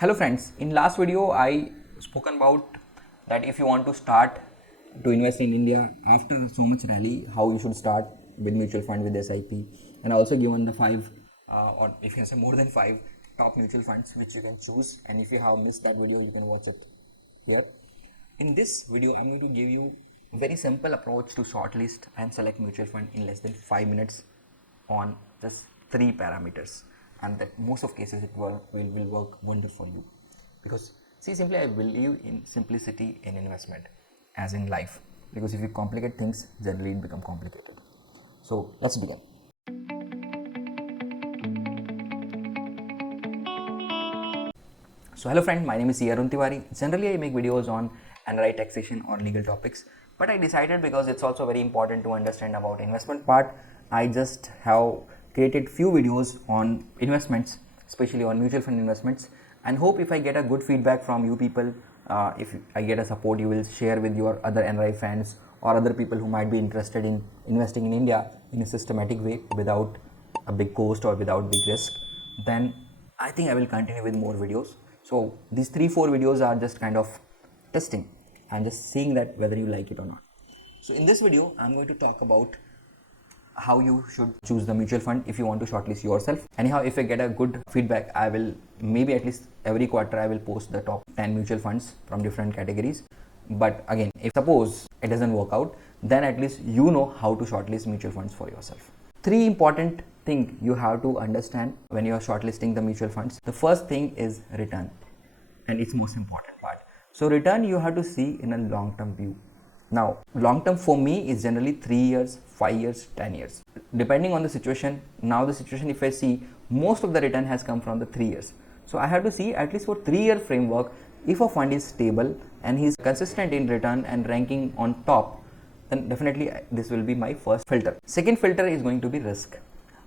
Hello friends, in last video I spoken about that if you want to start to invest in India after so much rally, how you should start with mutual fund with SIP, and also given the 5 or if you can say more than 5 top mutual funds which you can choose, and if you have missed that video you can watch it here. In this video I'm going to give you very simple approach to shortlist and select mutual fund in less than 5 minutes on just 3 parameters, and that most of cases it will work wonder for you, because see, simply I believe in simplicity in investment as in life, because if you complicate things generally it become complicated. So let's begin. So hello friend, my name is Arun Tiwari. Generally I make videos on NRI taxation or legal topics, but I decided because it's also very important to understand about investment part, I just have created few videos on investments, especially on mutual fund investments, and hope if I get a good feedback from you people, if I get a support, you will share with your other NRI friends or other people who might be interested in investing in India in a systematic way without a big cost or without big risk. Then I think I will continue with more videos. So these 3-4 videos are just kind of testing and just seeing that whether you like it or not. So in this video I'm going to talk about how you should choose the mutual fund if you want to shortlist yourself. Anyhow, if I get a good feedback, I will maybe at least every quarter I will post the top 10 mutual funds from different categories. But again, if suppose it doesn't work out, then at least you know how to shortlist mutual funds for yourself. 3 important things you have to understand when you are shortlisting the mutual funds. The first thing is return, and it's most important part. So return you have to see in a long term view. Now long term for me is generally 3 years, 5 years, 10 years, depending on the situation. Now the situation, if I see, most of the return has come from the 3 years. So I have to see at least for 3-year framework, if a fund is stable and he is consistent in return and ranking on top, then definitely this will be my first filter. Second filter is going to be risk.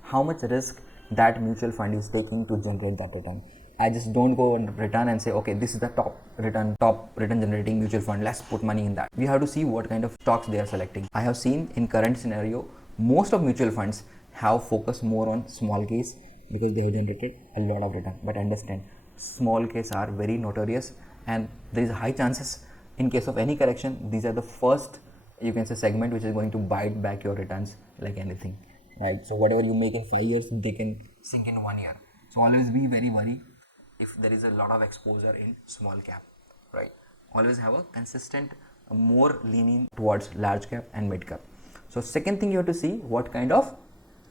How much risk that mutual fund is taking to generate that return. I just don't go on return and say, okay, this is the top return generating mutual fund, let's put money in that. We have to see what kind of stocks they are selecting. I have seen in current scenario, most of mutual funds have focused more on small case because they have generated a lot of return. But understand, small case are very notorious, and there is high chances in case of any correction, these are the first, you can say, segment which is going to bite back your returns like anything, right? So whatever you make in 5 years, they can sink in 1 year. So always be very worried if there is a lot of exposure in small cap, right? Always have a consistent, more leaning towards large cap and mid cap. So second thing, you have to see what kind of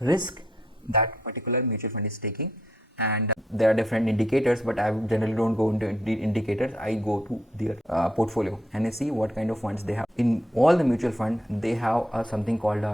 risk that particular mutual fund is taking, and there are different indicators, but I generally don't go into indicators. I go to their portfolio and I see what kind of funds they have. In all the mutual fund, they have something called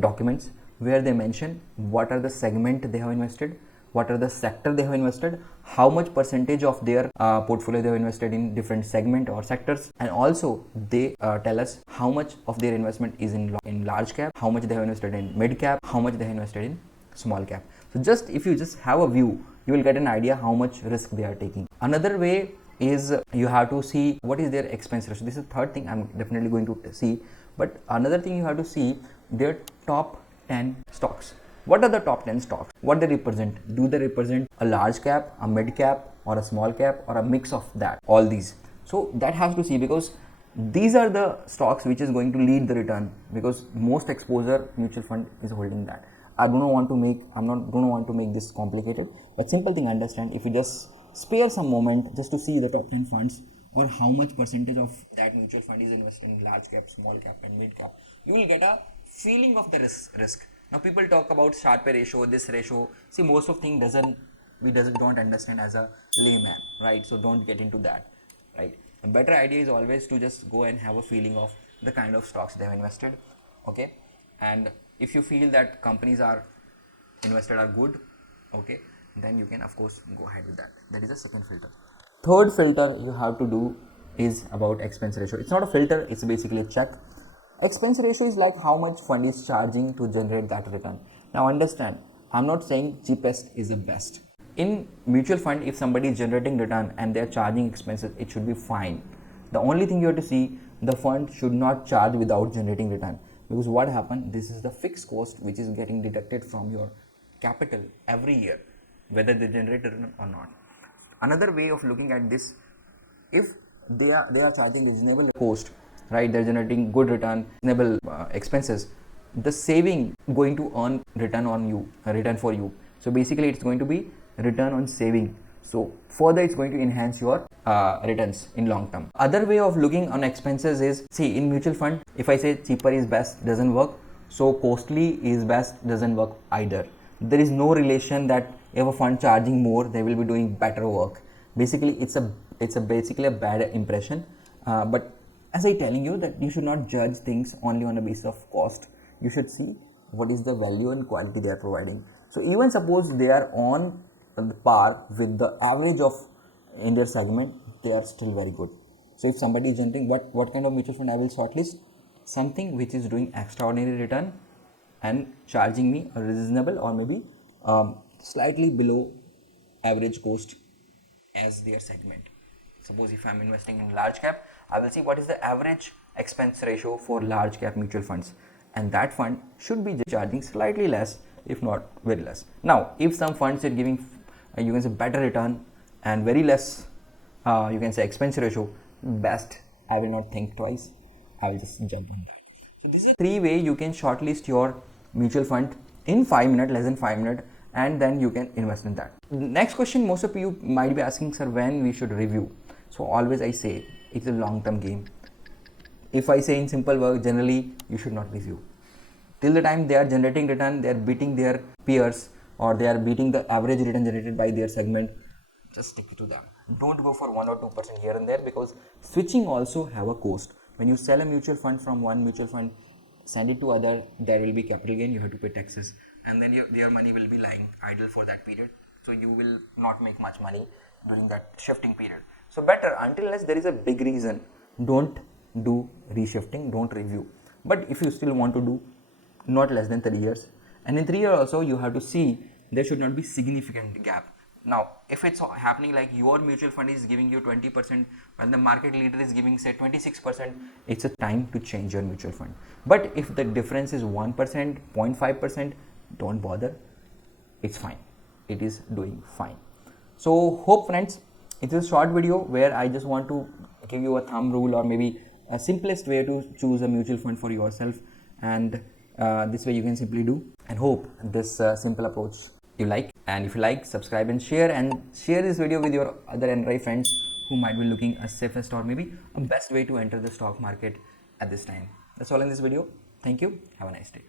documents, where they mention what are the segment they have invested, what are the sector they have invested, how much percentage of their portfolio they have invested in different segment or sectors, and also they tell us how much of their investment is in large cap, how much they have invested in mid cap, how much they have invested in small cap. So just if you just have a view, you will get an idea how much risk they are taking. Another way is you have to see what is their expense ratio. This is the third thing I'm definitely going to see, but another thing you have to see their top 10 stocks. What are the top 10 stocks? What they represent? Do they represent a large cap, a mid cap, or a small cap, or a mix of that? All these. So that has to see, because these are the stocks which is going to lead the return, because most exposure mutual fund is holding that. I'm not going to want to make this complicated, but simple thing, understand, if you just spare some moment just to see the top 10 funds or how much percentage of that mutual fund is invested in large cap, small cap and mid cap, you will get a feeling of the risk. Now people talk about Sharpe ratio, this ratio. See, most of things don't understand as a layman, right? So don't get into that, right? A better idea is always to just go and have a feeling of the kind of stocks they have invested, okay? And if you feel that companies are invested are good, okay, then you can of course go ahead with that. That is the second filter. Third filter you have to do is about expense ratio. It's not a filter, it's basically a check. Expense ratio is like how much fund is charging to generate that return. Now understand, I'm not saying cheapest is the best. In mutual fund, if somebody is generating return and they are charging expenses, it should be fine. The only thing you have to see, the fund should not charge without generating return, because what happens, this is the fixed cost which is getting deducted from your capital every year, whether they generate return or not. another way of looking at this, if they are charging reasonable cost, right, they're generating good return, reasonable expenses, the saving going to earn return for you. So basically it's going to be return on saving, so further it's going to enhance your returns in long term. Other way of looking on expenses is, see, in mutual fund, if I say cheaper is best, doesn't work, so costly is best doesn't work either. There is no relation that if a fund charging more, they will be doing better work. Basically it's basically a bad impression, but as I telling you that you should not judge things only on a basis of cost. You should see what is the value and quality they are providing. So even suppose they are on the par with the average of in their segment, they are still very good. So if somebody is generating, what kind of mutual fund I will shortlist? Something which is doing extraordinary return and charging me a reasonable or maybe slightly below average cost as their segment. Suppose if I am investing in large cap, I will see what is the average expense ratio for large cap mutual funds, and that fund should be charging slightly less, if not very less. Now if some funds are giving you can say better return and very less you can say expense ratio, best, I will not think twice, I will just jump on that. So this is 3 way you can shortlist your mutual fund in 5 minutes, less than 5 minutes, and then you can invest in that. Next question most of you might be asking, sir, when we should review? So always I say it's a long term game. If I say in simple words, generally you should not review till the time they are generating return, they are beating their peers, or they are beating the average return generated by their segment. Just stick to that. Don't go for 1 or 2% here and there, because switching also have a cost. When you sell a mutual fund from one mutual fund, send it to other, there will be capital gain, you have to pay taxes, and then your money will be lying idle for that period. So you will not make much money during that shifting period. So better, until unless there is a big reason, don't do reshifting, don't review. But if you still want to do, not less than 3 years, and in 3 years also you have to see there should not be significant gap. Now if it's happening like your mutual fund is giving you 20% when the market leader is giving say 26%, it's a time to change your mutual fund. But if the difference is 1%, 0.5%, don't bother, it's fine, it is doing fine. So hope friends, it is a short video where I just want to give you a thumb rule or maybe a simplest way to choose a mutual fund for yourself, and this way you can simply do, and hope this simple approach you like. And if you like, subscribe and share this video with your other NRI friends who might be looking a safest or maybe a best way to enter the stock market at this time. That's all in this video. Thank you. Have a nice day.